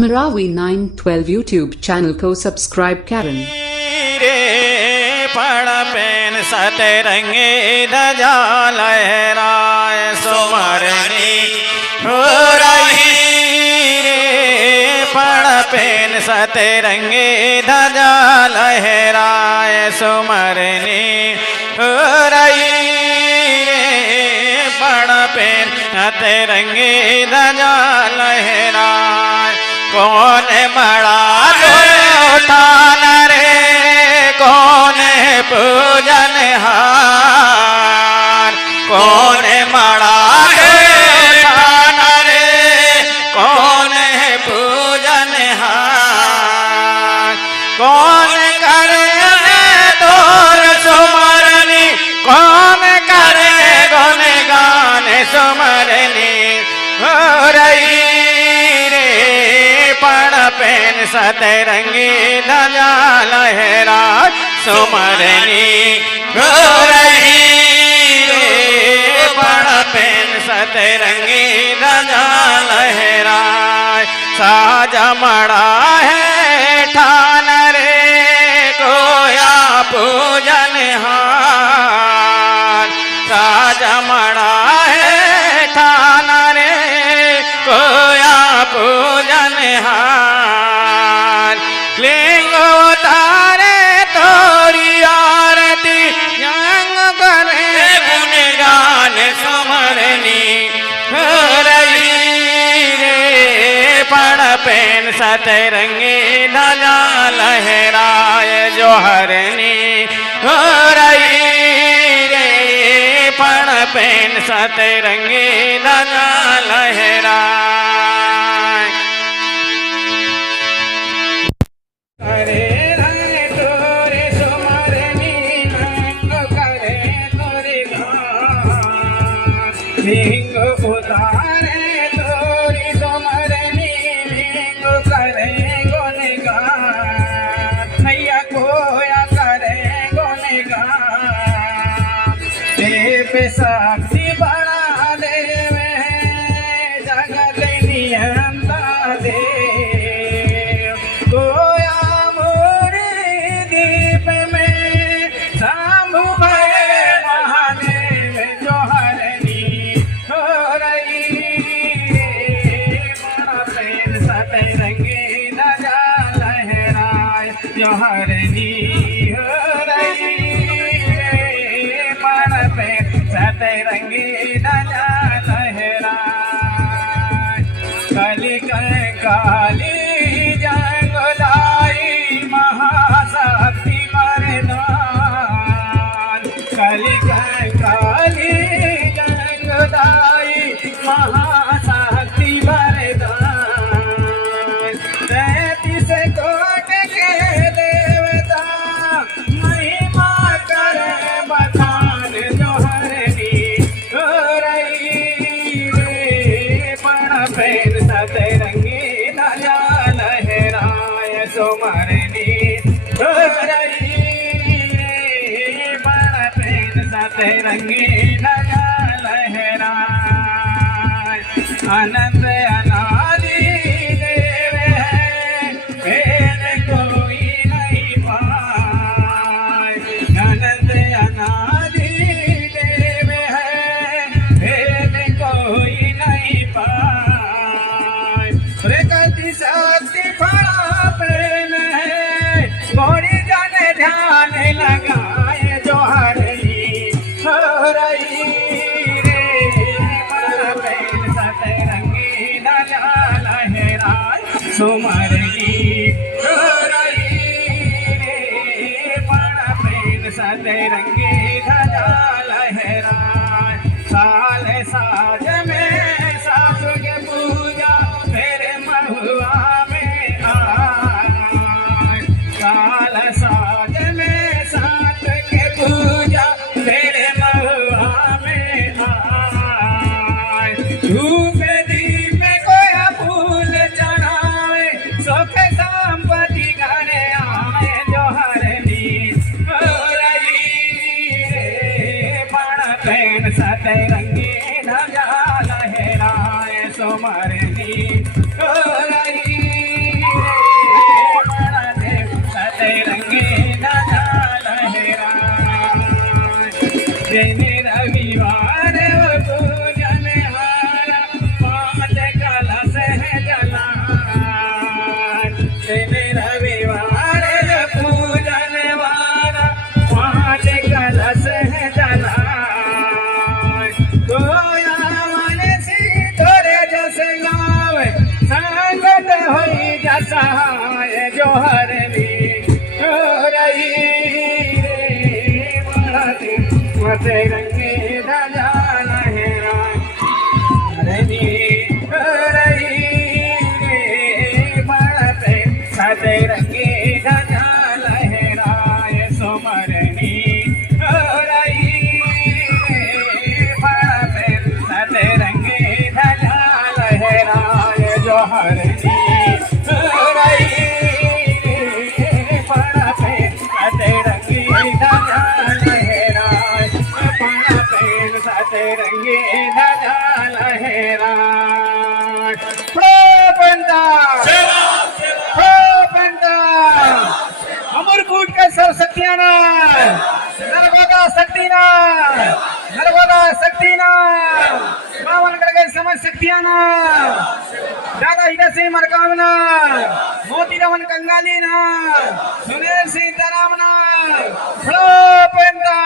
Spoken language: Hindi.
Marawi 912 YouTube चैनल को सब्सक्राइब करें। रे पण पेन सतरंगे ध्वजा लहराए सुमरनी हो रही रे पण पेन सतरंगे ध्वजा लहराए सुमरनी हो रही रे पण पेन सतरंगे ध्वजा लहराए कौन बड़ा उठान रे कौन पूजन हार कौन बड़ा उठान रे कौन पूजन हार कौन करे तोर सुमरनी कौन करे गुण गान सुमरनी हो रही पेन सतरंगी ध्वजा लहरा सुमरनी हो रही रे पण पेन सतरंगी ध्वजा लहरा साज मड़ा है ठान रे कोया पूजन हार साज मड़ा है ठान रे कोया पूजन हार लिंग उतारे तोरी आरती यंग करे गुण गान सुमरनी हो रही रे पण पेन सतरंगी ध्वजा लहराए जोहरनी हो रही रे पण पेन सतरंगी ध्वजा लहराए लिंग उतारे तोरी सुमरनी लिंग करे गुण गान नैया कोया करे गुण गान देव शक्ति बड़ा देव है जगत नियंता देव कोया मोरे दीप में शंभु भय महादेव जोहरनी सतरंगी ध्वजा लहराए जोहरनी हो रही पण पेन सतरंगी ध्वजा लहराए कली काली जंगलाई महाशक्ति मरदान कली काली जंगलाई महाशक्ति मरदान सतरंगी ध्वजा लहराए सुमरनी हो रही पण पेन सतरंगी ध्वजा लहराए आनंद अनादि देव है भेद कोई नहीं पाए आनंद अनादि देव है भेद कोई नहीं पाए प्रकृति शक्ति फला प्रेम है मोरी जन ध्यान लगाए जोहरनी हो रही रे पण पेन सतरंगी ध्वजा लहराए सुमरनी हो रही रे पण पेन सतरंगी ध्वजा लहराए साल साज में सास के पूजा मेरे महुआ में आए काल साज में सास के पूजा मेरे महुआ में आए धूप दीप में कोया फूल चढ़ाए सुख संपत्ति घरे आए जोहरनी हो रही रे पण पेन सतरंगी ध्वजा लहराए सुमरनी हो रही शनि रविवार पूजन हारा, 5 कलश है जलान। शनि रविवार पूजन वारा, 5 कलश है जलान। गोया मन सी तोरे जस गावे, संगत होई जसहाय जो हरनी रही रे मते मते रंगे ध्वजा लहराए, हरनी रही रे मते मते रंगे ध्वजा लहराए, सुमरनी रही रे मते मते रंगे ध्वजा लहराए, जो हरनी रंगे ध्वजा लहराए। अमरकूट के सब शक्तियाना, नर्मदा शक्तिना, नर्मदा शक्तिना, बावनगढ़ के समझ शक्तियाना, दादा हिदा सिंह मनकामना, मोती रमन कंगालीना, सुनील सिंह तरामना, पेंता